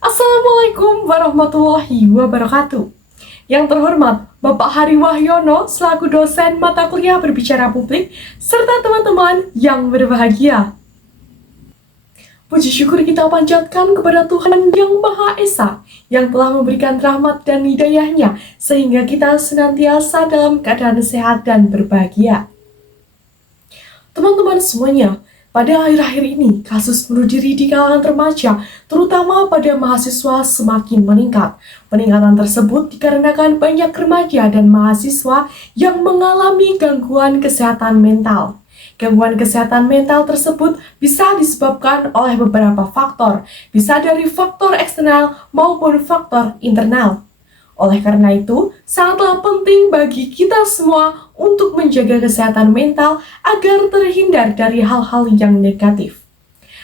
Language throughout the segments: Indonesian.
Assalamualaikum warahmatullahi wabarakatuh. Yang terhormat Bapak Hari Wahyono selaku dosen mata kuliah berbicara publik serta teman-teman yang berbahagia. Puji syukur kita panjatkan kepada Tuhan Yang Maha Esa yang telah memberikan rahmat dan hidayahnya sehingga kita senantiasa dalam keadaan sehat dan berbahagia. Teman-teman semuanya, pada akhir-akhir ini, kasus bunuh diri di kalangan remaja, terutama pada mahasiswa, semakin meningkat. Peningkatan tersebut dikarenakan banyak remaja dan mahasiswa yang mengalami gangguan kesehatan mental. Gangguan kesehatan mental tersebut bisa disebabkan oleh beberapa faktor, bisa dari faktor eksternal maupun faktor internal. Oleh karena itu, sangatlah penting bagi kita semua untuk menjaga kesehatan mental agar terhindar dari hal-hal yang negatif.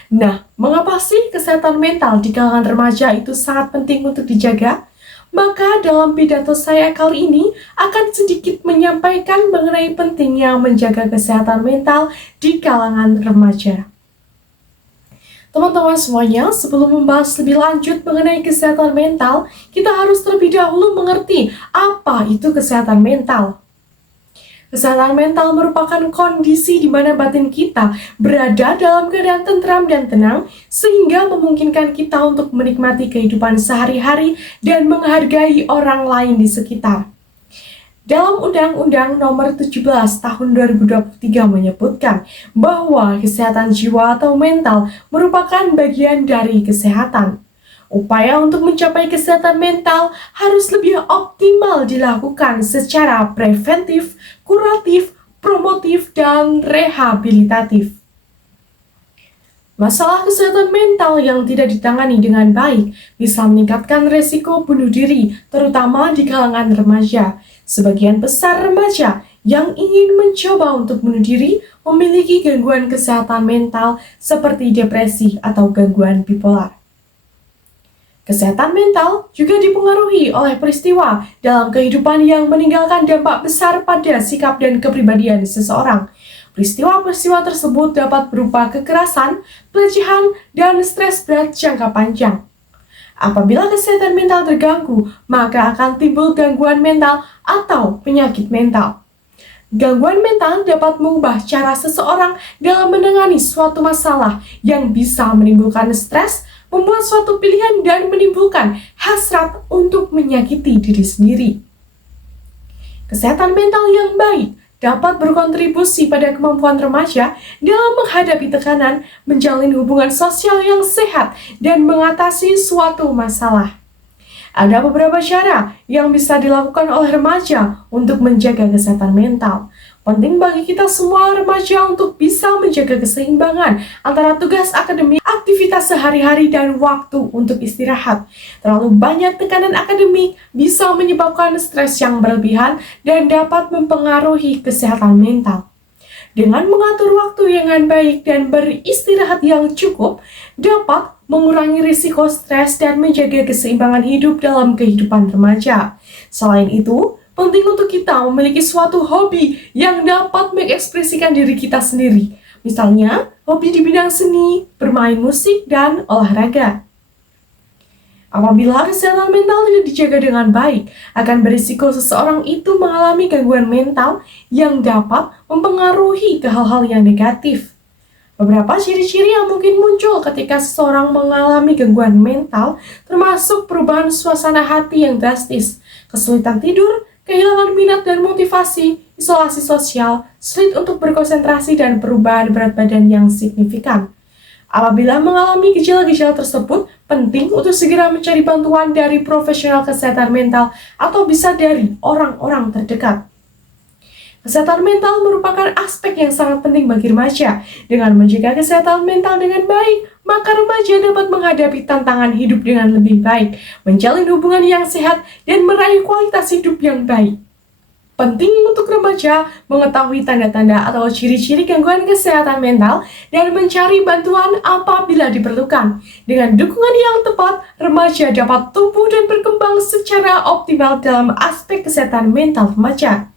Nah, mengapa sih kesehatan mental di kalangan remaja itu sangat penting untuk dijaga? Maka dalam pidato saya kali ini akan sedikit menyampaikan mengenai pentingnya menjaga kesehatan mental di kalangan remaja. Teman-teman semuanya, sebelum membahas lebih lanjut mengenai kesehatan mental, kita harus terlebih dahulu mengerti apa itu kesehatan mental. Kesehatan mental merupakan kondisi di mana batin kita berada dalam keadaan tentram dan tenang, sehingga memungkinkan kita untuk menikmati kehidupan sehari-hari dan menghargai orang lain di sekitar. Dalam Undang-Undang Nomor 17 Tahun 2023 menyebutkan bahwa kesehatan jiwa atau mental merupakan bagian dari kesehatan. Upaya untuk mencapai kesehatan mental harus lebih optimal dilakukan secara preventif, kuratif, promotif, dan rehabilitatif. Masalah kesehatan mental yang tidak ditangani dengan baik bisa meningkatkan resiko bunuh diri, terutama di kalangan remaja. Sebagian besar remaja yang ingin mencoba untuk bunuh diri memiliki gangguan kesehatan mental seperti depresi atau gangguan bipolar. Kesehatan mental juga dipengaruhi oleh peristiwa dalam kehidupan yang meninggalkan dampak besar pada sikap dan kepribadian seseorang. Peristiwa-peristiwa tersebut dapat berupa kekerasan, pelecehan, dan stres berat jangka panjang. Apabila kesehatan mental terganggu, maka akan timbul gangguan mental atau penyakit mental. Gangguan mental dapat mengubah cara seseorang dalam menangani suatu masalah yang bisa menimbulkan stres, membuat suatu pilihan, dan menimbulkan hasrat untuk menyakiti diri sendiri. Kesehatan mental yang baik dapat berkontribusi pada kemampuan remaja dalam menghadapi tekanan, menjalin hubungan sosial yang sehat, dan mengatasi suatu masalah. Ada beberapa cara yang bisa dilakukan oleh remaja untuk menjaga kesehatan mental. Penting bagi kita semua remaja untuk bisa menjaga keseimbangan antara tugas akademik, aktivitas sehari-hari, dan waktu untuk istirahat. Terlalu banyak tekanan akademik bisa menyebabkan stres yang berlebihan dan dapat mempengaruhi kesehatan mental. Dengan mengatur waktu yang baik dan beristirahat yang cukup, dapat mengurangi risiko stres dan menjaga keseimbangan hidup dalam kehidupan remaja. Selain itu, penting untuk kita memiliki suatu hobi yang dapat mengekspresikan diri kita sendiri. Misalnya, hobi di bidang seni, bermain musik, dan olahraga. Apabila kesehatan mental tidak dijaga dengan baik, akan berisiko seseorang itu mengalami gangguan mental yang dapat mempengaruhi ke hal-hal yang negatif. Beberapa ciri-ciri yang mungkin muncul ketika seseorang mengalami gangguan mental termasuk perubahan suasana hati yang drastis, kesulitan tidur, kehilangan minat dan motivasi, isolasi sosial, sulit untuk berkonsentrasi, dan perubahan berat badan yang signifikan. Apabila mengalami gejala-gejala tersebut, penting untuk segera mencari bantuan dari profesional kesehatan mental atau bisa dari orang-orang terdekat. Kesehatan mental merupakan aspek yang sangat penting bagi remaja. Dengan menjaga kesehatan mental dengan baik, maka remaja dapat menghadapi tantangan hidup dengan lebih baik, menjalin hubungan yang sehat, dan meraih kualitas hidup yang baik. Penting untuk remaja mengetahui tanda-tanda atau ciri-ciri gangguan kesehatan mental dan mencari bantuan apabila diperlukan. Dengan dukungan yang tepat, remaja dapat tumbuh dan berkembang secara optimal dalam aspek kesehatan mental remaja.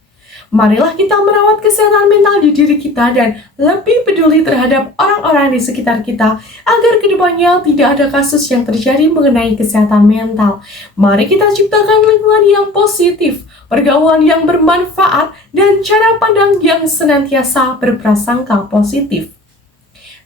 Marilah kita merawat kesehatan mental di diri kita kita dan lebih peduli terhadap orang-orang di sekitar kita agar kedepannya tidak ada kasus yang terjadi mengenai kesehatan mental. Mari kita ciptakan lingkungan yang positif, pergaulan yang bermanfaat, dan cara pandang yang senantiasa berprasangka positif.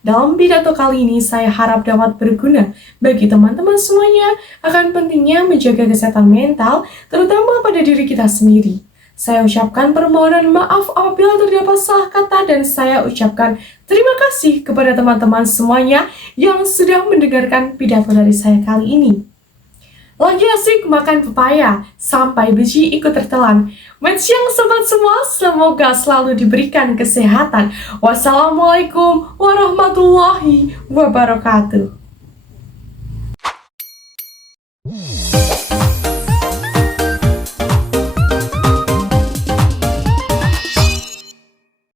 Dalam pidato kali ini, saya harap dapat berguna bagi teman-teman semuanya akan pentingnya menjaga kesehatan mental, terutama pada diri kita sendiri. Saya ucapkan permohonan maaf apabila terdapat salah kata dan saya ucapkan terima kasih kepada teman-teman semuanya yang sudah mendengarkan pidato dari saya kali ini. Lagi asik makan pepaya, sampai biji ikut tertelan. Siang sobat semua, semoga selalu diberikan kesehatan. Wassalamualaikum warahmatullahi wabarakatuh.